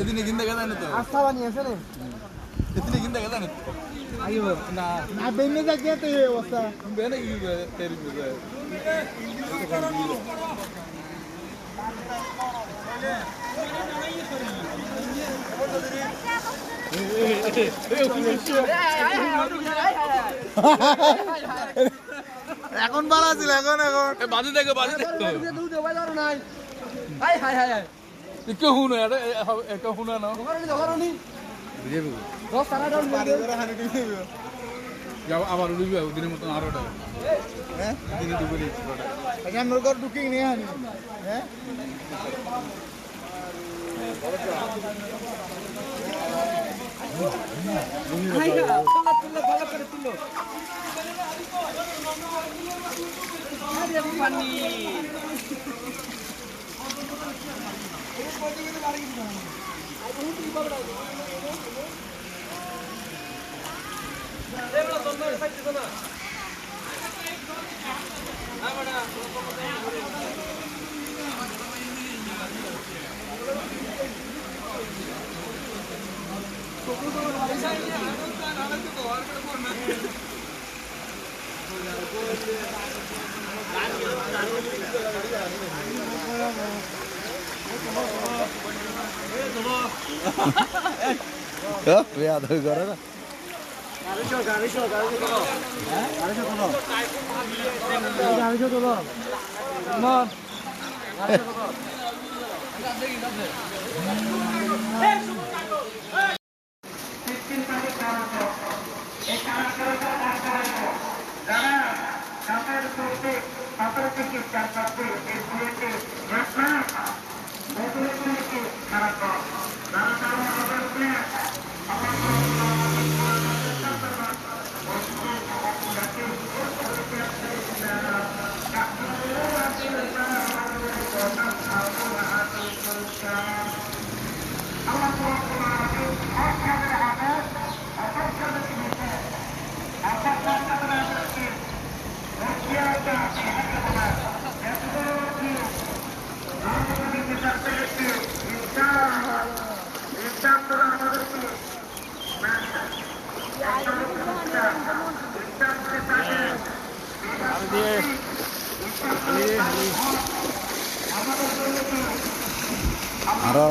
এদিনে কিনতে গেলেন তো আস্থা বানিয়েছে রে এদিনে কিনতে গেলেন আইও না না বেনে যাকে তো এই অবস্থা বেনে কি তেরি বুঝে এখন বালা ছিল এখন বাজে দেখো বাজে দেখো দুধ দেওয়া যাবে না হাই হাই হাই একটু হুনো এটা একটু হুনো না ধরনি বুঝে বুঝে দশ সারা ডাউন বাড়ি করে হানি দিবি যাও আবার উড়িবে দিনের মতন আরো ওটা হ্যাঁ দিনে দুপুরে আচ্ছা মোর ঘর বুকিং নেই হানি হ্যাঁ ভালো করে তুলো পানি বেয়াদ হয়ে করে না আরো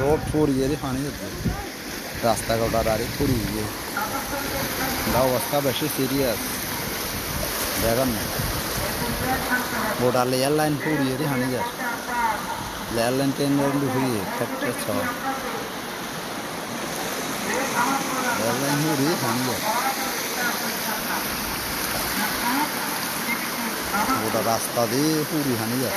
রোড ফুরিয়ে পানি রাস্তা গোটা দাঁড়ি ফুরিয়ে অবস্থা বেশি সিরিয়াস দেখেন না গোটা লেয়ার লাইন ফুরিয়ে হানি যায় লেয়ার লাইন ট্রেন ফুরিয়ে ক্ষেত্রে ছ লেয়ার লাইন ফুরিয়ে হানি যায় গোটা রাস্তা দিয়ে পুরি হানি যায়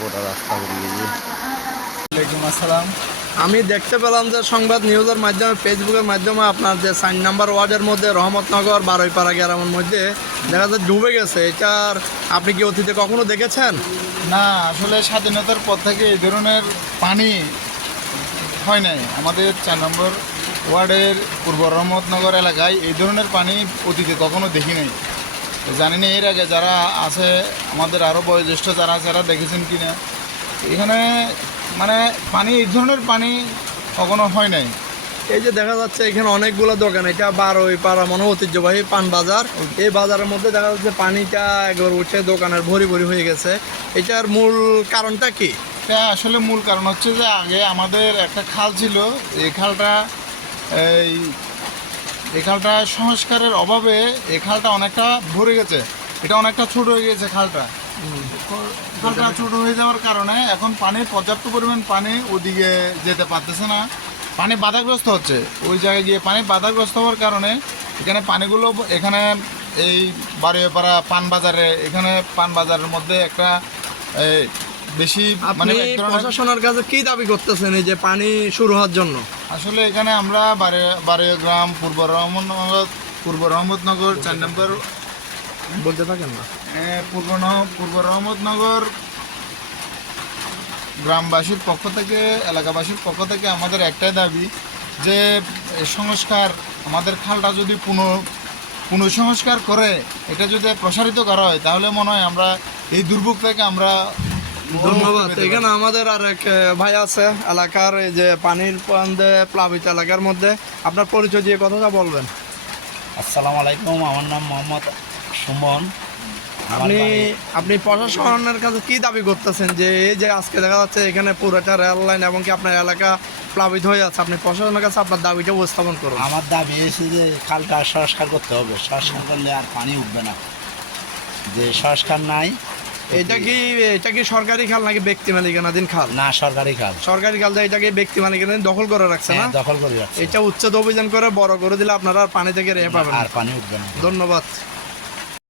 গোটা রাস্তা ঘুরিয়ে ওয়ালাইকুম আসসালাম আমি দেখতে পেলাম যে সংবাদ নিউজের মাধ্যমে ফেসবুকের মাধ্যমে আপনার যে 4 নম্বর ওয়ার্ডের মধ্যে রহমতনগর বারৈপাড়া গ্রামের মধ্যে দেখা যায় ডুবে গেছে। এটার আপনি কি অতীতে কখনো দেখেছেন? না, আসলে স্বাধীনতার পর থেকে এই ধরনের পানি হয় নাই। আমাদের 4 নম্বর ওয়ার্ডের পূর্ব রহমতনগর এলাকায় এই ধরনের পানি অতীতে কখনো দেখি নাই। জানি না এর আগে যারা আছে আমাদের আরও বয়োজ্যেষ্ঠ যারা আছে যারা দেখেছেন কি না, এখানে মানে পানি এই ধরনের পানি কখনো হয় নাই। এই যে দেখা যাচ্ছে এখানে অনেকগুলো দোকান, এটা বারৈপাড়া মনে ঐতিহ্যবাহী পান বাজার। এই বাজারের মধ্যে দেখা যাচ্ছে পানিটা একবার উঠে দোকানের ভরি ভরি হয়ে গেছে। এটার মূল কারণটা কি? এটা আসলে মূল কারণ হচ্ছে যে আগে আমাদের একটা খাল ছিল, এই খালটা সংস্কারের অভাবে এই খালটা অনেকটা ভরে গেছে, এটা অনেকটা ছোট হয়ে গেছে। খালটা ছোট হয়ে যাওয়ার কারণে এখন পানি পর্যাপ্ত পরিমাণ পানি ওদিকে যেতে পারতেছে না, পানি বাধাগ্রস্ত হচ্ছে। ওই জায়গায় গিয়ে পানি বাধাগ্রস্ত হওয়ার কারণে এখানে পানিগুলো এখানে এই বারৈপাড়া পান বাজারে, এখানে পান বাজারের মধ্যে একটা বেশি মানে প্রশাসনের কাছে কি দাবি করতেছেন এই যে পানি শুরু হওয়ার জন্য? আসলে এখানে আমরা বারৈগ্রাম পূর্ব রহমতনগর 4 নম্বর বলতে থাকেন না, পূর্ব রহমতনগর গ্রামবাসীর পক্ষ থেকে, এলাকাবাসীর পক্ষ থেকে আমাদের একটাই দাবি যে সংস্কার, আমাদের খালটা যদি পুনঃসংস্কার করে এটা যদি প্রসারিত করা হয় তাহলে মনে হয় আমরা এই দুর্ভোগ থেকে আমরা ধন্যবাদ। মুক্তি পেতে এখানে আমাদের আর এক ভাই আছে এলাকার, এই যে পানির পান্দে প্লাবিত এলাকার মধ্যে। আপনার পরিচয় দিয়ে কথাটা বলবেন। আসসালামু আলাইকুম, আমার নাম মোহাম্মদ সুমন। আপনি প্রশাসনের কাছে কি দাবি করতেছেন যে এই যে আজকে দেখা যাচ্ছে এখানে পুরোটা রেল লাইন এবং কি আপনার এলাকা প্লাবিত হয়ে যাচ্ছে, আপনি প্রশাসনের কাছে আপনার দাবিটা উপস্থাপন করুন। আমার দাবি এসে যে খালটা সংস্কার করতে হবে, সংস্কার করলে আর পানি উঠবে না। যে সংস্কার নাই, এটা কি সরকারি খাল নাকি ব্যক্তি মালিকানাধীন খাল? না সরকারি খাল, সরকারি খাল, এটাকে ব্যক্তি মালিকানাধীন দখল করে রাখছে না? হ্যাঁ, দখল করে রাখছে, এটা উচ্ছেদ অভিযান করে বড় করে দিলে আপনারা আর পানি থেকে রেহাই পাবেন। আর পানি উঠবে না। ধন্যবাদ।